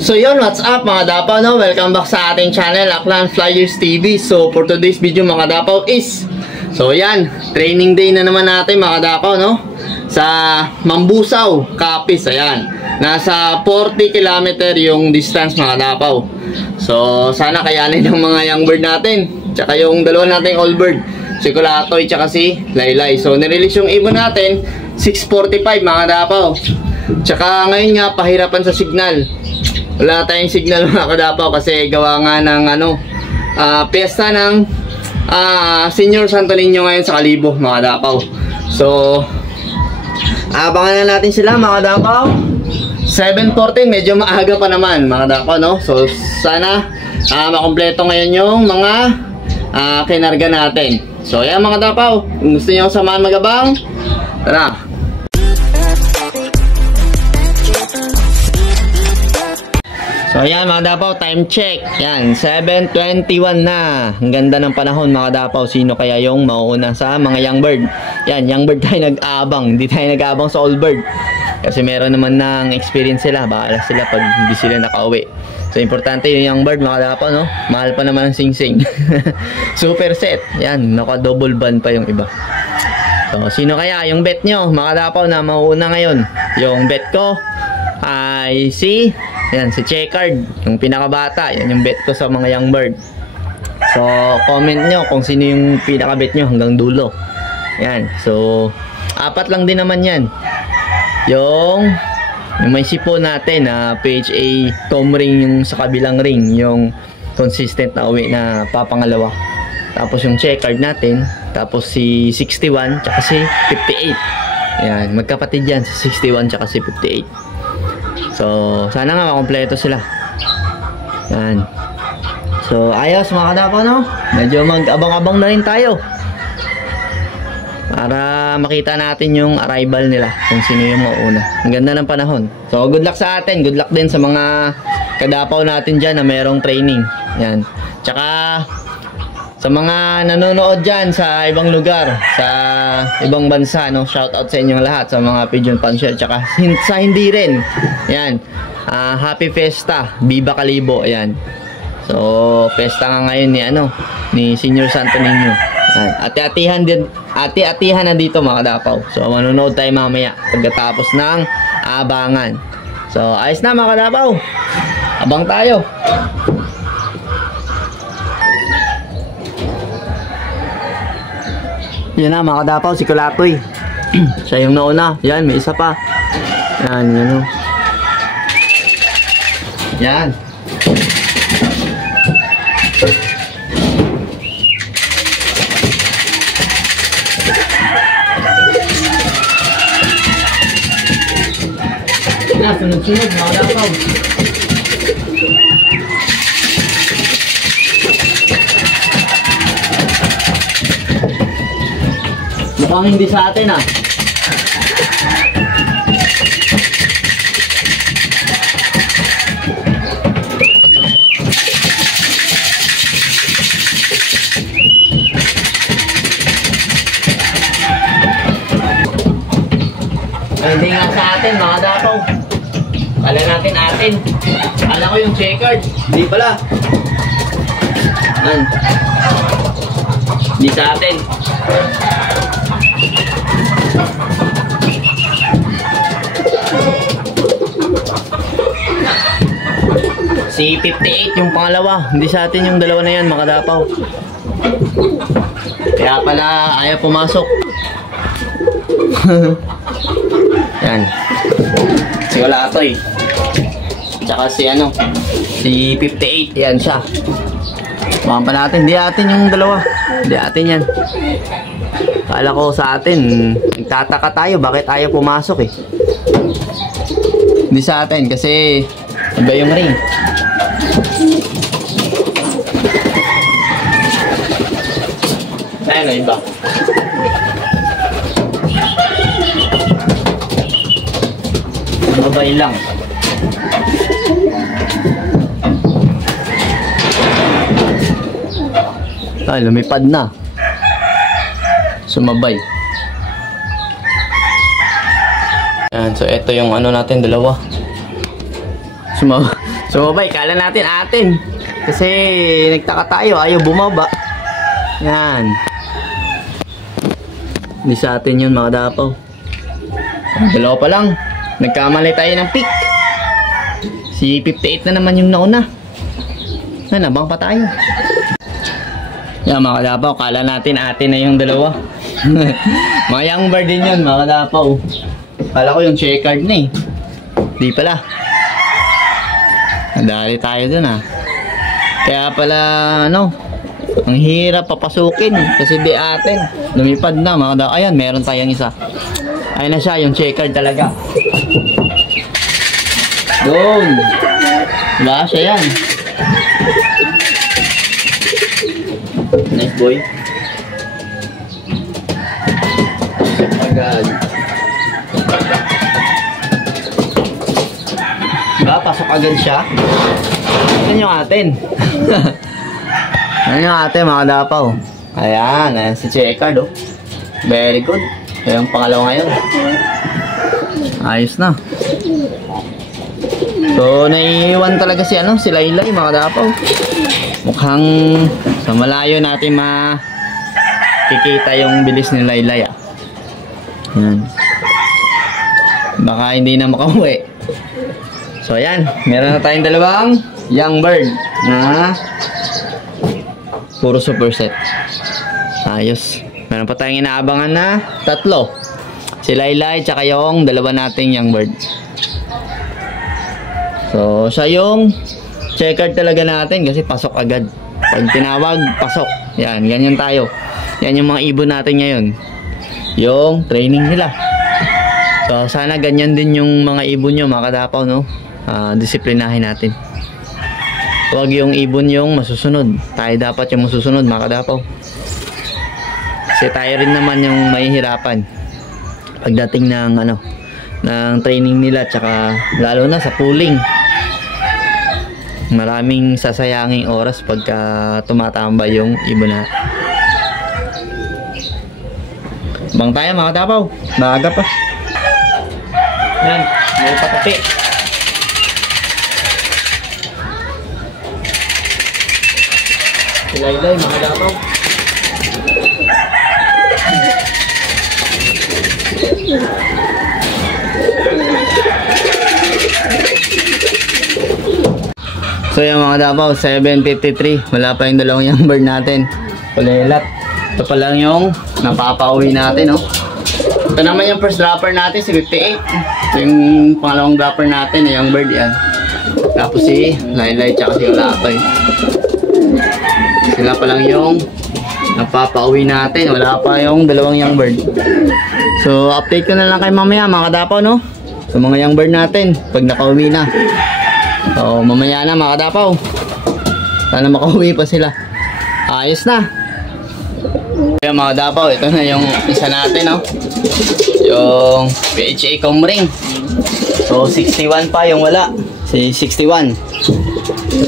So yun, what's up mga Dapaw, no? Welcome back sa ating channel, Aklan Flyers TV. So for today's video mga Dapaw is, so yan, training day na naman natin mga Dapaw, no? Sa Mambusaw, Capiz, ayan. Nasa 40 km yung distance mga Dapaw. So sana kayanin ng mga young bird natin, tsaka yung dalawa nating old bird, si Kulatoy tsaka si Laylay. So nirelease yung ibon natin 6:45 mga Dapaw. Tsaka ngayon nga pahirapan sa signal. Wala tayong signal mga Kadapaw kasi gawa nga ng piyesta ng Senior Santo Niño ngayon sa Kalibo mga Kadapaw. So abangan na natin sila mga Kadapaw. 7:14, medyo maaga pa naman mga Kadapaw, no? So sana makompleto ngayon yung mga kinarga natin. So ayan mga Kadapaw, kung gusto niyo samahan magabang, tara. So ayan mga Dapaw, time check. Yan, 7:21 na. Ang ganda ng panahon mga Dapaw. Sino kaya yung mauuna sa mga young bird? Yan, young bird tayo nag-aabang. Hindi tayo nag-aabang sa old bird. Kasi meron naman ng experience sila. Bahala sila pag hindi sila nakauwi. So importante yung young bird mga Dapaw, no? Mahal pa naman ang sing-sing. Super set. Yan, naka-double band pa yung iba. So sino kaya yung bet nyo mga Dapaw na mauuna ngayon? Yung bet ko ay si Checkered, yung pinakabata. Yan yung bet ko sa mga young bird. So comment nyo kung sino yung pinakabet nyo hanggang dulo. Yan, so apat lang din naman yan. Yung may sipo natin na PHA tom ring, yung sa kabilang ring, yung consistent na uwi na papangalawa. Tapos yung Checkered natin, tapos si 61 tsaka si 58. Yan, magkapatid yan, si 61 tsaka si 58. So, sana nga makompleto sila. Yan. So, ayos mga Kadapaw, no? Medyo mag-abang-abang na rin tayo para makita natin yung arrival nila, kung sino yung mauna. Ang ganda ng panahon. So, good luck sa atin. Good luck din sa mga Kadapaw natin dyan na mayroong training. Yan. Tsaka sa mga nanonood dyan sa ibang lugar, sa ibang bansa, no? Shout out sa inyong lahat, sa mga Pigeon Pansier, tsaka sa hindi rin. Yan. Happy Fiesta, Viva Kalibo, ayan. So, Fiesta nga ngayon ni Senior Santo Niño. Yan. Ati-atihan na dito mga Kadapaw. So, manonood tayo mamaya pagkatapos ng abangan. So, ayos na mga Kadapaw. Abang tayo. Yan na mga Kadapaw, si Kulatoy. Siya yung nauna. Yan, may isa pa. Yan, yan o. Yan. Yan, sunod-sunod mga Kadapaw. Mukhang hindi sa atin Hindi nga sa atin mga Dapaw. Kala natin atin. Kala ko yung Checkered. Hindi pala. Yan. Hindi sa atin. Si 58 yung pangalawa. Hindi sa atin yung dalawa na yan mga Kadapaw. Kaya pala ayaw pumasok. Yan. Si Kulatoy. Tsaka si si 58. Yan siya. Mukhang pa natin. Hindi atin yung dalawa. Hindi atin yan. Kala ko sa atin. Nagtataka tayo. Bakit ayaw pumasok eh. Hindi sa atin kasi iba yung ring. Ayan o, iba. Mabay lang. Ay, lumipad na. Sumabay. Yan, so ito yung ano natin, dalawa. Sumabay, kala natin. Kasi nagtaka tayo, ayaw bumaba. Yan. Hindi sa atin yun mga dapaw. Dalawa pa lang. Nagkamali tayo ng pick. Si 58 na naman yung nauna. Nabang pa tayo. Yan mga kadapaw, kala natin atin na yung dalawa. Mga young bird din yun mga kadapaw. Kala ko yung checkered na eh. Di pala. Nadali tayo dun ah. Kaya pala ano, ang hirap papasukin kasi di atin. Lumipad na mga kadapaw. Ayan, meron tayong isa. Ayun na siya, yung checkered talaga. Doon. Diba? Siya yan. Nice boy. Agad. Diba? Pasok agad siya. Yan yung atin. Yan yung atin mga dapaw. Ayan. Ayan si checkered oh. Very good. Kaya yung pangalawa ngayon. Ayos na. So, naiiwan talaga si Laylay mga dapaw. Mukhang sa malayo natin makikita yung bilis ni Laylay ah. Yan. Baka hindi na makauwi. So, ayan. Meron na tayong dalawang young bird na puro super set. Ayos. Meron pa tayong inaabangan na tatlo. Si Laylay tsaka yung dalawa nating young bird. So, siya yung checkered talaga natin kasi pasok agad. Pag tinawag, pasok. Yan, ganyan tayo. Yan yung mga ibon natin ngayon. Yung training nila. So, sana ganyan din yung mga ibon nyo, mga kadapaw, no? Disiplinahin natin. Huwag yung ibon yung masusunod. Tayo dapat yung masusunod, mga kadapaw. Kasi tayo rin naman yung mahihirapan pagdating ng ng training nila, tsaka lalo na sa pooling. Maraming sasayanging oras pagka tumatambay yung ibon na. Bang tayo mga dapaw, maaga pa. Yan, may patapi. Laylay mga dapaw. So yung mga dapaw, 7:53. Wala pa yung dalawang young bird natin. Kulelat. Ito pa lang yung napapauwi natin, no? Ito naman yung first dropper natin, si 58. Ito yung pangalawang dropper natin, yung young bird yan. Tapos si Laylay tsaka si Ulapay. Sila pa lang yung napapauwi natin. Wala pa yung dalawang young bird. So update ko na lang kay mamaya mga kadapaw, no? So mga young bird natin pag nakauwi na. So mamaya na mga kadapaw. Sana makauwi pa sila. Ayos na. Kaya mga kadapaw, ito na yung isa natin, no? Yung PHA Comring. So 61 pa yung wala. Si 61.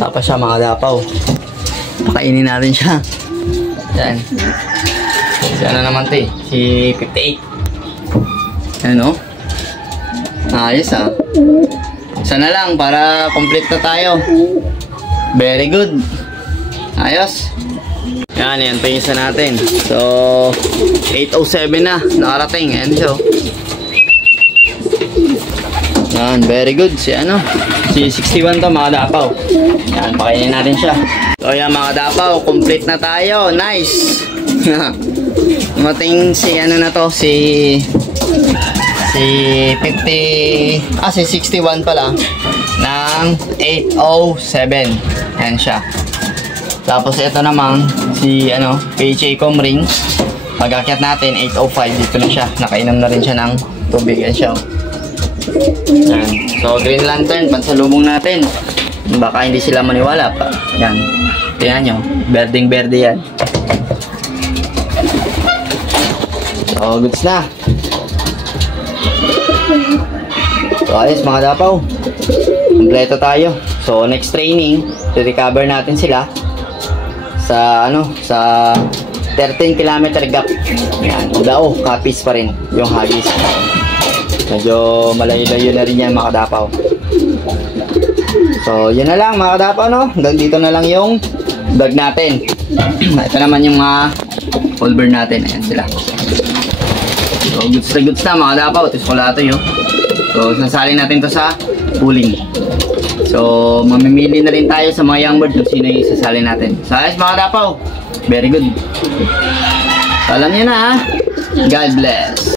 Tapos siya mga kadapaw. Pakainin natin siya. Yan. Si ano naman ito eh. Si 58. Ano? Ayos ah. Isa na lang para complete na tayo. Very good. Ayos. Yan, yan pa yung isa natin. So 8:07 na. Nakarating. Yan siya. Yan, very good. Si ano? Si 61 to mga dapaw. Yan, pakainin natin siya. So yan mga dapaw, complete na tayo. Nice. Dumating si ano na to, si 50, si 61 pala ng 8:07. Yan siya. Tapos ito naman si ano, PHA Comring. Pag-akyat natin 8:05, dito na siya. Nakainom na rin siya ng tubig. Yan siya. Yan. So green lantern, pansalubong natin. Baka hindi sila maniwala pa. Yan. Tingnan nyo, berdeng berde yan. So goods na. So ayos mga dapaw, kompleto tayo. So next training, i-recover natin sila sa ano, sa 13 km gap. Yan, Udao, Capiz pa rin yung hagis. Medyo malayo-layo na rin yan mga dapaw. So, yun na lang mga kadapaw, no? Hanggang dito na lang yung vlog natin. Ito naman yung mga full bird natin. Ayan sila. So, goods na mga kadapaw. Ito chocolate yun. So, sasalin natin to sa pooling. So, mamimili na rin tayo sa mga young bird kung sino yung sasalin natin. So, ayos mga kadapaw. Very good. So, alam nyo na ha. God bless.